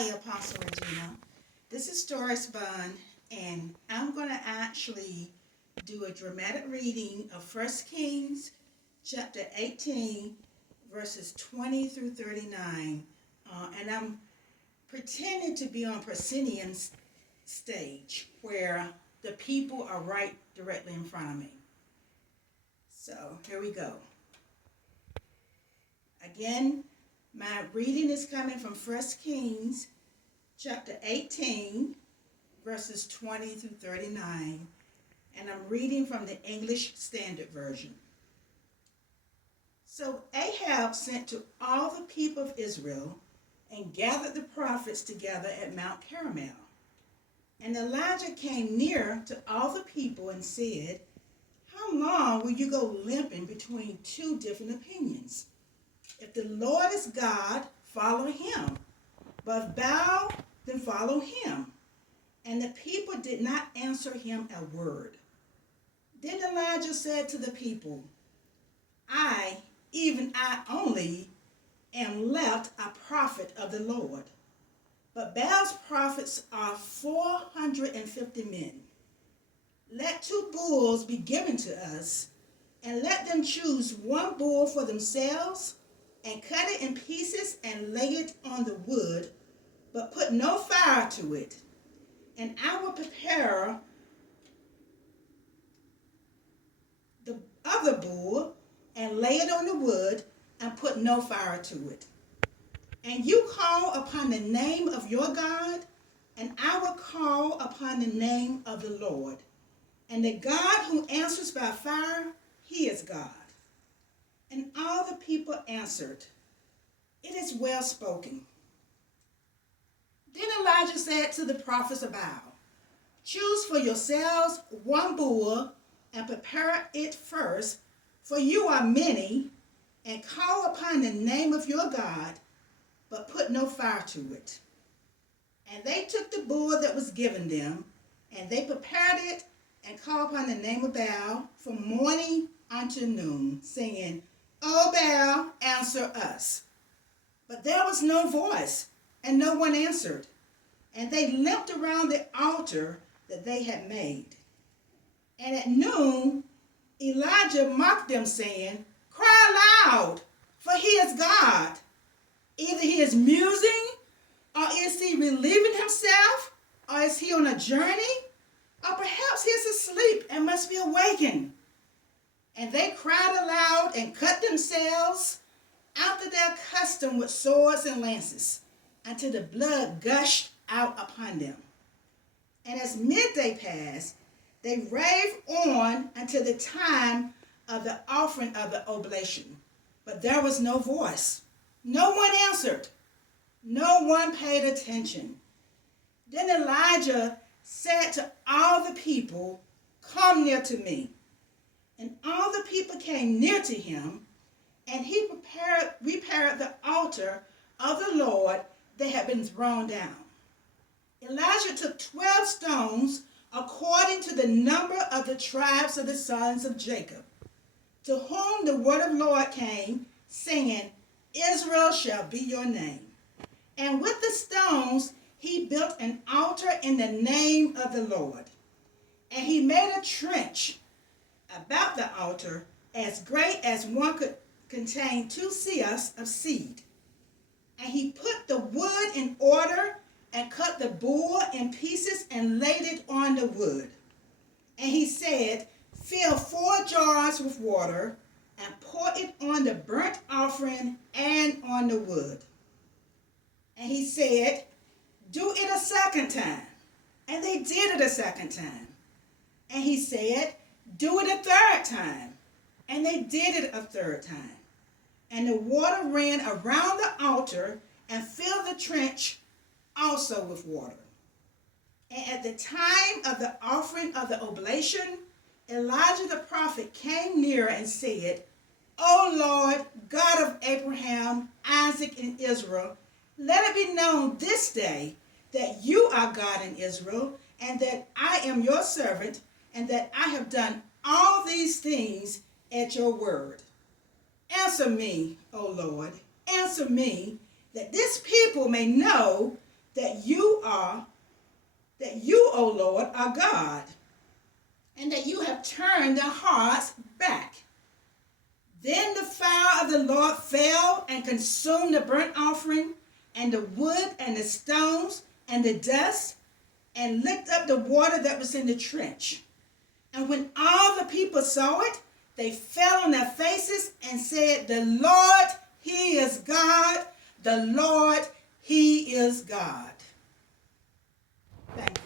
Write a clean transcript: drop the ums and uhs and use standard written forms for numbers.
Hi, Apostle Regina. This is Doris Bond, and I'm going to actually do a dramatic reading of 1 Kings chapter 18, verses 20 through 39. And I'm pretending to be on proscenium stage where the people are right directly in front of me. So here we go. Again, my reading is coming from 1 Kings chapter 18, verses 20 through 39, and I'm reading from the English Standard Version. So Ahab sent to all the people of Israel and gathered the prophets together at Mount Carmel. And Elijah came near to all the people and said, "How long will you go limping between two different opinions? If the Lord is God, follow him. But if Baal, then follow him." And the people did not answer him a word. Then Elijah said to the people, "I, even I only, am left a prophet of the Lord. But Baal's prophets are 450 men. Let 2 bulls be given to us, and let them choose 1 bull for themselves, and cut it in pieces and lay it on the wood, but put no fire to it. And I will prepare the other bull and lay it on the wood and put no fire to it. And you call upon the name of your God, and I will call upon the name of the Lord. And the God who answers by fire, he is God." And all the people answered, "It is well spoken." Then Elijah said to the prophets of Baal, "Choose for yourselves 1 bull and prepare it first, for you are many, and call upon the name of your God, but put no fire to it." And they took the bull that was given them, and they prepared it and called upon the name of Baal from morning unto noon, saying, "O Baal, answer us." But there was no voice, and no one answered. And they limped around the altar that they had made. And at noon, Elijah mocked them, saying, "Cry aloud, for he is God. Either he is musing, or is he relieving himself, or is he on a journey, or perhaps he is asleep and must be awakened." And they cried aloud and cut themselves after their custom with swords and lances, until the blood gushed out upon them. And as midday passed, they raved on until the time of the offering of the oblation. But there was no voice. No one answered. No one paid attention. Then Elijah said to all the people, "Come near to me." And all the people came near to him, and he repaired the altar of the Lord that had been thrown down. Elijah took 12 stones according to the number of the tribes of the sons of Jacob, to whom the word of the Lord came, saying, "Israel shall be your name." And with the stones he built an altar in the name of the Lord. And he made a trench about the altar as great as one could contain 2 seahs of seed. And he put the wood in order and cut the bull in pieces and laid it on the wood. And he said, "Fill 4 jars with water and pour it on the burnt offering and on the wood." And he said, "Do it a second time." And they did it a second time. And he said, "Do it a third time." And they did it a third time. And the water ran around the altar and filled the trench also with water. And at the time of the offering of the oblation, Elijah the prophet came near and said, "O Lord, God of Abraham, Isaac, and Israel, let it be known this day that you are God in Israel, and that I am your servant, and that I have done all these things at your word. Answer me, O Lord, answer me, that this people may know that you, O Lord, are God, and that you have turned their hearts back. Then the fire of the Lord fell and consumed the burnt offering, and the wood, and the stones, and the dust, and licked up the water that was in the trench. And when all the people saw it, they fell on their faces and said, "The Lord, He is God. The Lord, He is God." Thank you.